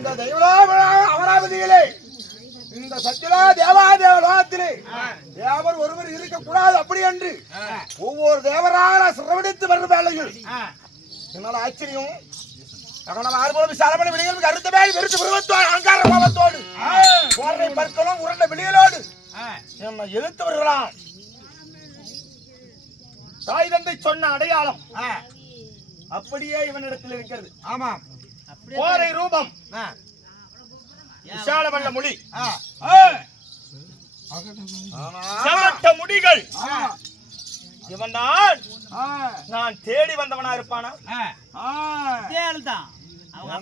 இந்த தெய்வலோக அமராவதியிலே இந்த சத்தியலா தேவாதேவ லோகத்திலே தேவர் ஒருவர் இருக்கக்கூடாது அப்படி என்று ஒவ்வொரு தேவராக சிறவடித்து வரும் வேளையில் என்னால் ஆச்சரியம். அவனால் ஆறுபோது விசாலமணி விழிகள் கருத்த மேல் விருத்து விருவத்தோடு அலங்கார பாவத்தோடு போர்வை பற்களும் உருண்ட விழிகளோடு என்னை எதிர்த்து வருகிறான் தாய் தந்தை சொன்ன அடையாளம் அப்படியே இவனிடத்தில் இருக்கிறது. ஆமாம். கோரை ரூபம். விசாலமல்ல மொழி. சமட்ட முடிகள். இவன் தான் நான் தேடி வந்தவனா இருப்பானா? தான் அவங்க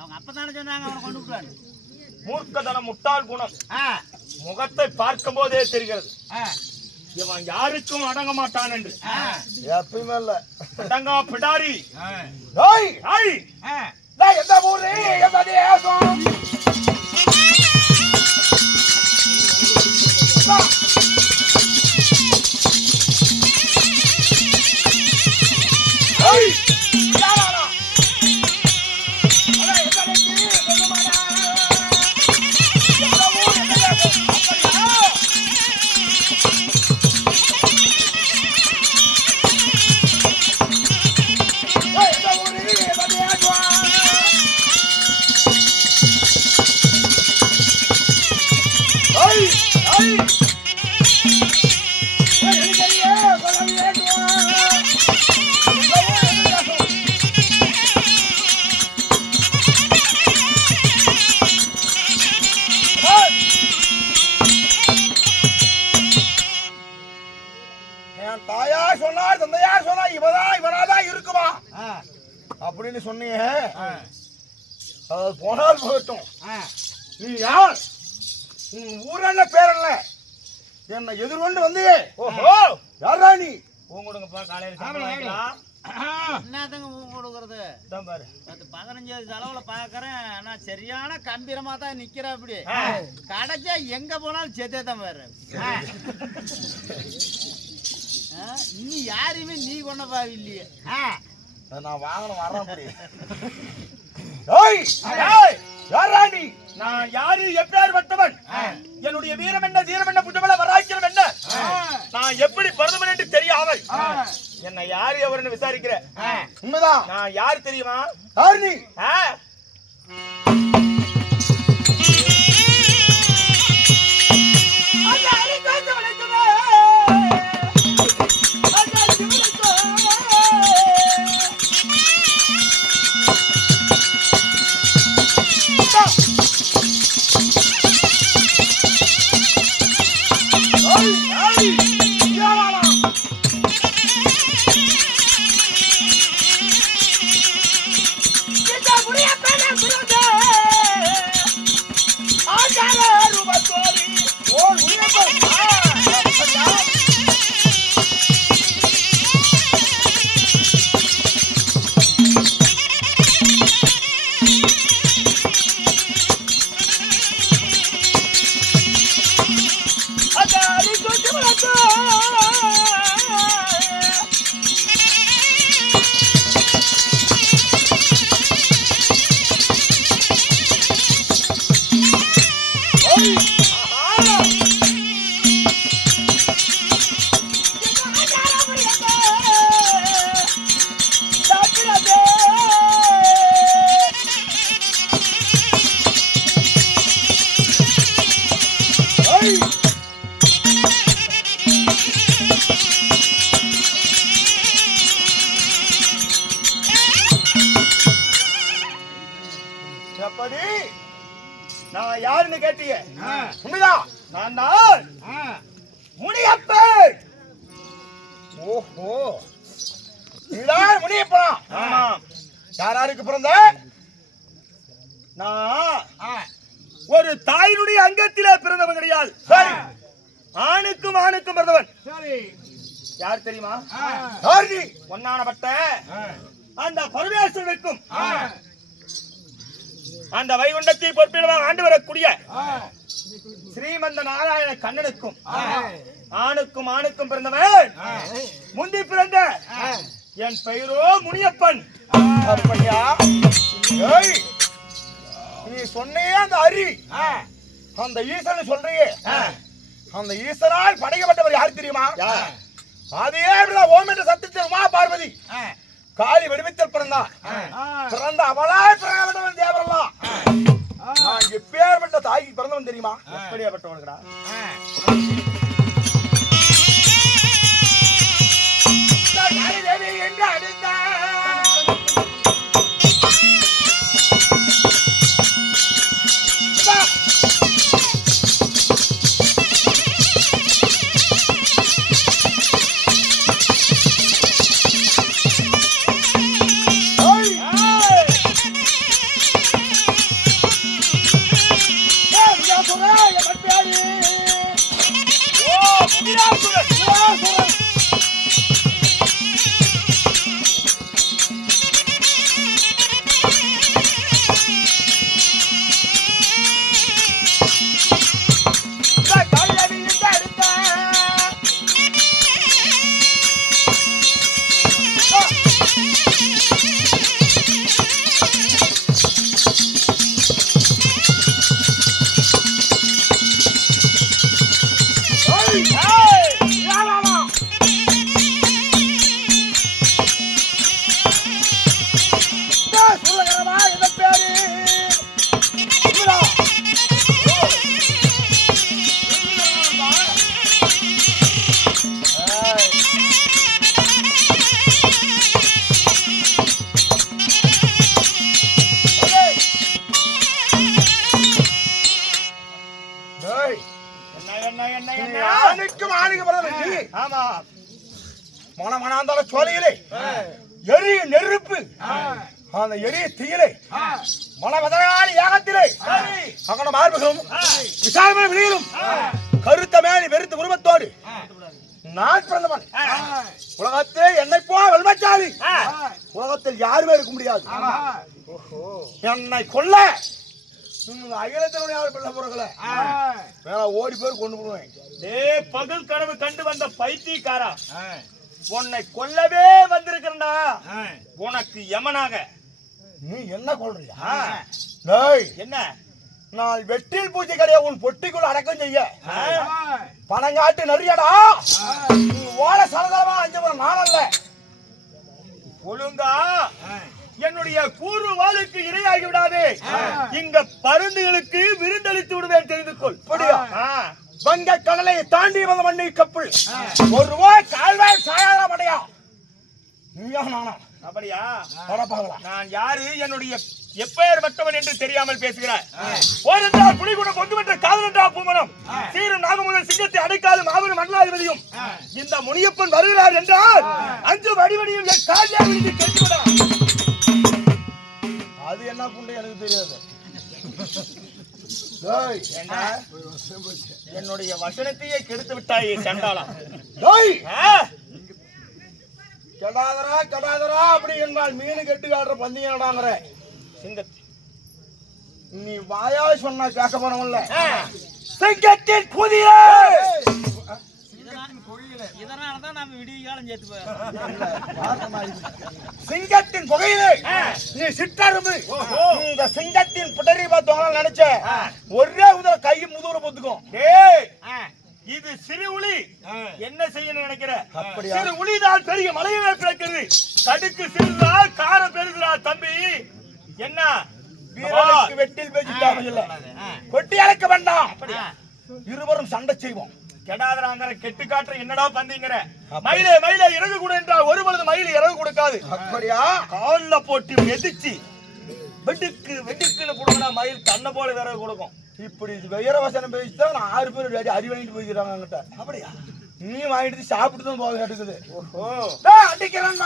அவங்க சொன்னாங்க அவனை கொண்டு மூர்க்கதனம் முட்டாள் குணம். முகத்தை பார்க்கும் போதே தெரிகிறது இவன் யாருக்கும் அடங்க மாட்டான் என்று. எப்பயுமே இல்ல அடங்கா பிடாரி. எந்த ஊரு? எந்த தேசம் உங்களுங்கப்பா காலையில் வாங்கிக்கலாம். என்னத்தங்க கொடுக்கறது? இதான் பாரு. பத்து பதினஞ்சாவது செலவுல பாக்குறேன் ஆனா சரியான கம்பீரமா தான் நிக்கிற அப்படி கிடைச்சா எங்க போனாலும் செத்தே தான் பாரு. இனி யாரையுமே நீ கொண்டப்பா இல்லையே. அதை நான் வாங்கணும் வரேன் அப்படி ஏய் ஏய். யாரா நீ நான் யாரு? எப்பேற்பட்டவன் என்னுடைய வீரம் என்ன? தீரம் என்ன? புத்தமல வராக்கிரம் என்ன? நான் எப்படி பிறந்தவன் என்று தெரியாமல். என்ன யாரு எவர்னு விசாரிக்கிற? உண்மைதான். நான் யார் தெரியுமா? யார் நீ நான் தான். முனியப்பன். ஓஹோ. நீதான் முனியப்பனா. ஆமா. யார் யாருக்கு பிறந்த? நான். ஒரு தாயினுடைய அங்கத்திலே பிறந்தவன் கிடையாது சரி. ஆணுக்கும் ஆணுக்கும் பிறந்தவன். சரி. யார் தெரியுமா? யார் நீ பொன்னானப்பட்ட அந்த பரமேஸ்வரனுக்கும். அந்த வைகுண்டத்தை பொறுப்பிடமாக ஆண்டு வரக்கூடிய ஸ்ரீமந்த நாராயண கண்ணனுக்கும் ஆணுக்கும் ஆணுக்கும் பிறந்தவன் முந்தி பிறந்த என் பெயரோ முனியப்பன். அப்படியா ஏய் சொன்னே அந்த அரி. அந்த ஈசன் சொல்றியே. அந்த ஈசனால் படைக்கப்பட்டவர் யார் தெரியுமா? அதே ஓம் என்ற சத்தத்தில் உமா பார்வதி. காளி வடிவத்தில் பிறந்தார் பிறந்த அவளாய் பிறந்தவன் தேவரெல்லாம் நான் எப்பேற்பட்ட தாய்க்கு பிறந்தவன் தெரியுமா? எப்படியாப்பட்டவனுக்குடா? என்று அடித்தார் சோலையிலே எரிய நெருப்பு அந்த எரிய தீயிலே மனவதனான யாகத்திலே அகன மார்பகம் விசாலமான வெளியிலும் கருத்த மேனி வெறுத்த உருவத்தோடு நான் பிறந்தவன். உலகத்திலே என்னை போ வெல்மச்சாலி உலகத்தில் யாருமே இருக்க முடியாது. என்னை கொல்ல. அகிலத்தினுடைய பிள்ளை ஓடி போய் கொண்டு போடுவேன். பகல் கனவு கண்டு வந்த பைத்தியக்காரா? உன்னை கொல்லவே வந்திருக்கிறேன்டா. உனக்கு யமனாக. நீ என்ன கொள்றியா என்ன? நான் வெட்டில் பூஜை கடைய உன் பொட்டிக்குள் அடக்கம் செய்ய. பணங்காட்டு நெறியடா. நீ ஓட சலதலமா அஞ்சு நான் அல்ல. ஒழுங்கா. என்னுடைய கூறு வாளுக்கு இரையாகி விடாதே. இங்க பருந்துகளுக்கு விருந்தளித்து விடுவேன் தெரிந்து கொள். வங்க கடலை தாண்டி வந்த மண்ணை கப்பல் ஒரு ரூபாய் கால்வாய் சாயாத மடையா? நீயா நானா? அப்படியா? வரப்பாங்களா நான் யாரு? என்னுடைய எப்பெயர் மற்றவன் என்று தெரியாமல் பேசுகிறார் ஓரென்றால் புலிகுண கொண்டு வென்ற காதலன்றா பூமனம். சீரும் நாகமுதல் சிங்கத்தை அடைக்காது மாபெரும் மண்டலாதிபதியும் இந்த முனியப்பன் வருகிறார் என்றால் அஞ்சு வடிவடியும் என் கெட்டுவிடா அது என்ன புண்டை எனக்கு தெரியாது? என்னுடைய வசனத்தையே கெடுத்து விட்டாயே சண்டாளம்? கெடாதரா கெடாதரா அப்படி என்றால் மீன் கெட்டு காட்டுற பந்தயடாங்கிற சிங்கத்தை நீ வாயால் சொன்னா கேட்க போனவன்ல. சிங்கத்தின் புதிய இதனால தான் நம்ம விடிய காலம் சேர்த்து சிங்கத்தின் புகையிலே நீ சிட்டரும்பு இந்த சிங்கத்தின் புடரி பார்த்தவங்க நினைச்ச ஒரே உதவ கை முதுகுல பொத்துக்கும். டேய். இது சிறு உளி. என்ன செய்ய நினைக்கிற? சிறு உளிதான் பெரிய மலையை பிறக்கிறது. தடுக்கு சிறுதா காரம் பெருகுதா தம்பி. என்ன? வீரனுக்கு வெட்டில் பேசிட்டாங்க இல்ல கொட்டி அழைக்க வேண்டாம். இருவரும் சண்டை செய்வோம். கெடாதராங்கிற கெட்டு காட்டுற என்னடா பந்தீங்கிற? மயிலே மயிலே இறகு கொடு என்றால் ஒரு பொழுது மயில் இறகு கொடுக்காது. அப்படியா? கால்ல போட்டு வெடிச்சு வெடுக்கு வெடுக்குன்னு புடுங்கினா மயில் தன்னை போல விறகு கொடுக்கும். இப்படி வெயர வசனம் பேசிதான் நான் ஆறு பேர் அடி அடி வாங்கிட்டு போய்க்கிறாங்க அங்கிட்ட அப்படியா? நீ வாங்கிட்டு சாப்பிட்டு தான் போக எடுக்குது ஓஹோ. அடிக்கிறேன்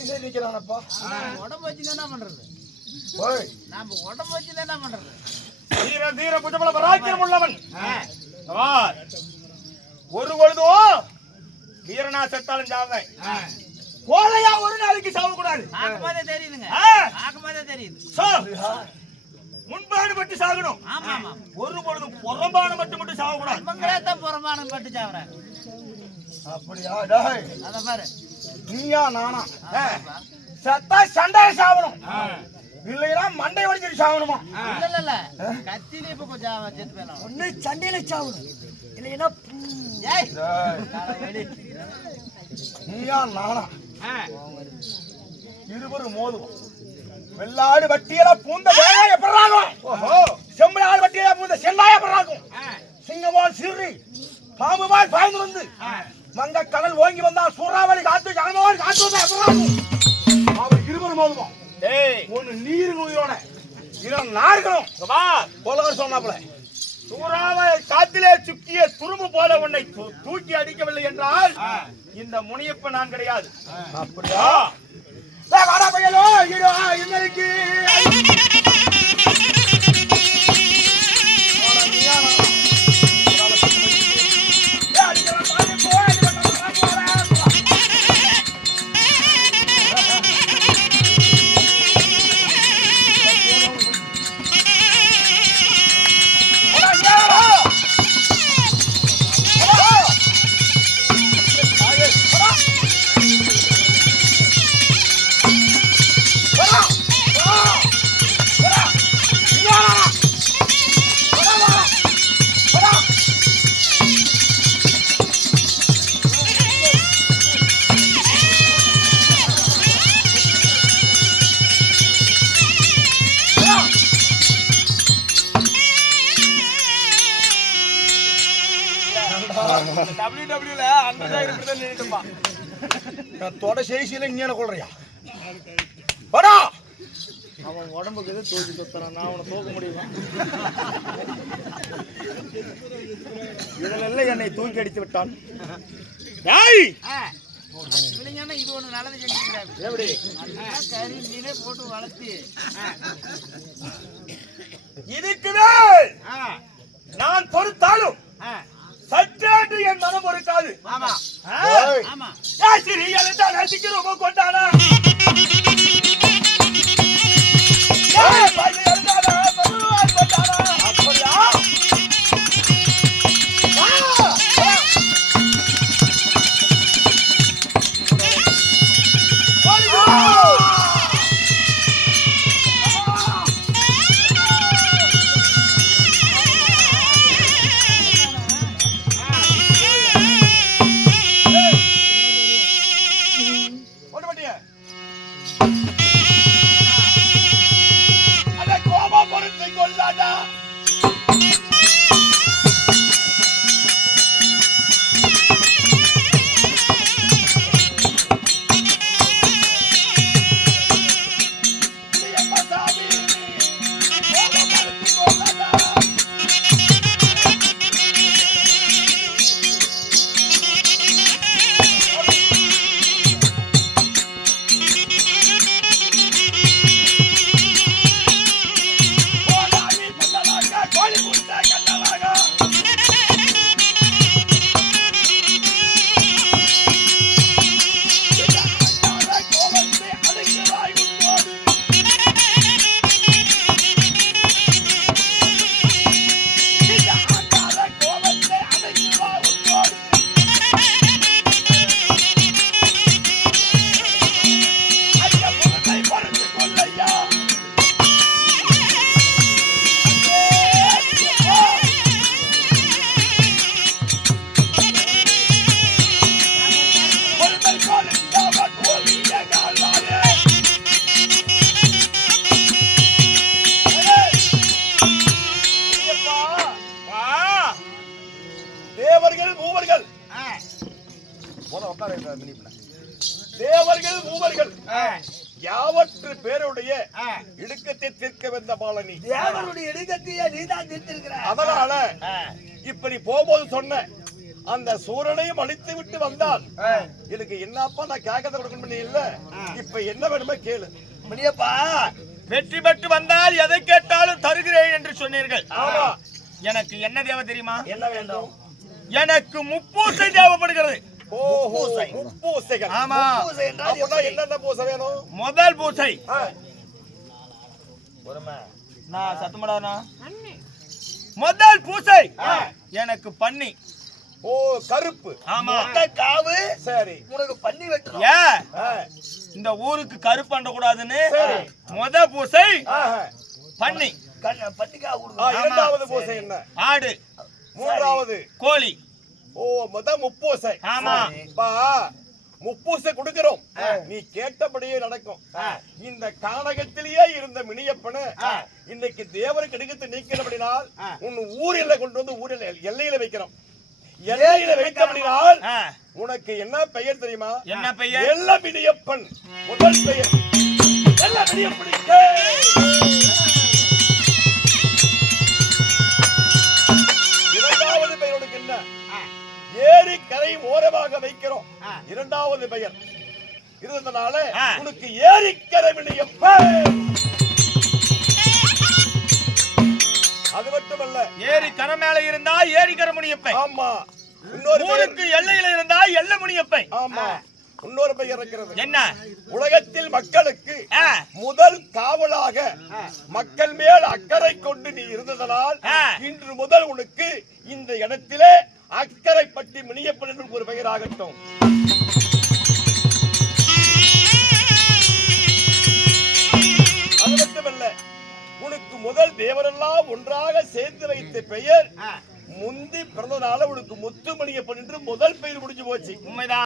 நிக்கிறானப்பா. உடம்பு வச்சு என்ன பண்றது? நாம உடம்பு வச்சு என்ன பண்றது? தீர தீர புஜபல பராக்கிரம் உள்ளவன். ஒரு பொழுதும் வீரனா செத்தாலும் சாவேன் ஆ. கோழையா ஒரு நாளைக்கு சாவக்கூடாது. பார்க்கும்போதே தெரியுதுங்க. ஆ, பார்க்கும்போதே தெரியுது. சோ, முன்பாடு பட்டு சாகணும். ஆமா ஆமா ஒரு பொழுதும் புறம்பாடு மட்டும் மட்டும் சாகக்கூடாது இவங்களே தான் புறம்பானம் பட்டு சாவறாங்க. அப்படியா? டேய். அத பாரு. நீயா நானா? செத்தா சண்டையை சாவணும். இல்லைன்னா மண்டை வலிச்சிட்டு சாவணுமா? இல்ல இல்ல இல்ல. கத்தில இப்ப கொஞ்சம் செத்து போயிடலாம். ஒண்ணு சண்டையில சாவணும். இல்லைன்னா. நீயா நானா? இருவரும் மோதுவோம். வெள்ளாடு வட்டியில பூந்த வேலை எப்படாகும் ஓஹோ. செம்மலாடு வட்டியில பூந்த செல்லாய எப்படாகும் சிங்கமால் சிறி பாம்புமால் பாய்ந்து வந்து. மங்க கடல் ஓங்கி வந்தா சூறாவளி காத்து ஜனமால் காத்து வந்தா அவர் இருவரும் மோதுவோம் டேய், ஒண்ணு நீர் உயிரோட இன்னும் நார்களும் சவார். போலவர் சொன்னாப்புல சூறாவளி காத்திலே சுக்கிய துரும்பு போல உன்னை தூக்கி அடிக்கவில்லை என்றால் இந்த முனியப்ப நான் கிடையாது. அப்படியா? வாடா பையலோ இன்னைக்கு. WW ல அந்த நின்னுட்டுப்பா. நான் தொட செய்தியில இங்கே கொள்றியா? வாடா! அவன் உடம்புக்கு எது தூக்கி சுத்தறான்? நான் அவனை தூக்க முடியுமா? இதனெல்லாம் என்னை தூக்கி அடித்து விட்டான். டேய் என்ன இது ஒண்ணு நல்லது செஞ்சுக்கிறாங்க? எப்படி? கறி மீனே போட்டு வளர்த்தி. யாவற்று பேருடைய. இடுக்கத்தை தீர்க்க வந்த பாலனி. தேவனுடைய இடுக்கத்தையே நீதான் தீர்த்திருக்கிற அதனால இப்படி போகும்போது சொன்ன அந்த சூரனையும் அழித்து விட்டு வந்தால் எனக்கு என்னப்பா நான் கேட்கறத கொடுக்கணும் இல்ல? இப்ப என்ன வேணுமோ கேளு. முனியப்பா. வெற்றி பெற்று வந்தால் எதை கேட்டாலும் தருகிறேன் என்று சொன்னீர்கள். ஆமா. எனக்கு என்ன தேவை தெரியுமா? என்ன வேண்டும்? எனக்கு முப்பூசை தேவைப்படுகிறது. ஓஹோ முப்பூசைகள். ஆமா. அப்படின்னா என்னென்ன பூசை வேணும்? முதல் பூசை. நான் சத்தமடானா முதல் பூசை. எனக்கு பண்ணி ஓ கருப்பு. ஆமா. காவு. சரி. உனக்கு பண்ணி வெட்டணும் ஏன் இந்த ஊருக்கு கருப்பு அண்ட கூடாதுன்னு முத பூசை. பண்ணி இரண்டாவது பூசை என்ன? ஆடு. மூன்றாவது. கோழி. ஓ முத முப்பூசை. ஆமா. பா முப்பூசை கொடுக்கிறோம். நீ கேட்டபடியே நடக்கும். இந்த கானகத்திலேயே இருந்த மினியப்பனை இன்னைக்கு தேவருக்கு எடுக்கத்து நீக்கிறபடினால் உன் ஊரில் கொண்டு வந்து ஊரில் எல்லையில வைக்கிறோம். எல்லையில வைத்தபடினால் உனக்கு என்ன பெயர் தெரியுமா? என்ன பெயர்? எல்ல மினியப்பன். முதல் பெயர். எல்ல மினியப்பனுக்கு. ஏரி கரை ஓரமாக வைக்கிறோம். இரண்டாவது பெயர். இருந்ததுனால ஆ. உனக்கு ஏரிக்கரை மினியப்பன் அது மட்டுமல்ல. ஏரி கரை மேல இருந்தா ஏரிக்கரை முனியப்பை ஆமா. ஊருக்கு எல்லையில இருந்தா எல்லை முனியப்பை ஆமா. இன்னொரு பெயர் இருக்கிறது. என்ன? உலகத்தில் மக்களுக்கு முதல் காவலாக மக்கள் மேல் அக்கறை கொண்டு நீ இருந்ததனால். இன்று முதல் உனக்கு இந்த இடத்திலே அக்கறை பற்றி மினியப்பன் என்று ஒரு பெயராகட்டும். அது மட்டுமல்ல உனக்கு முதல் தேவரெல்லாம் ஒன்றாக சேர்த்து வைத்த பெயர் முந்தி பிறந்ததால உனக்கு முத்துமணியப்பன் என்று முதல் பெயர் முடிஞ்சு போச்சு. உண்மைதான்.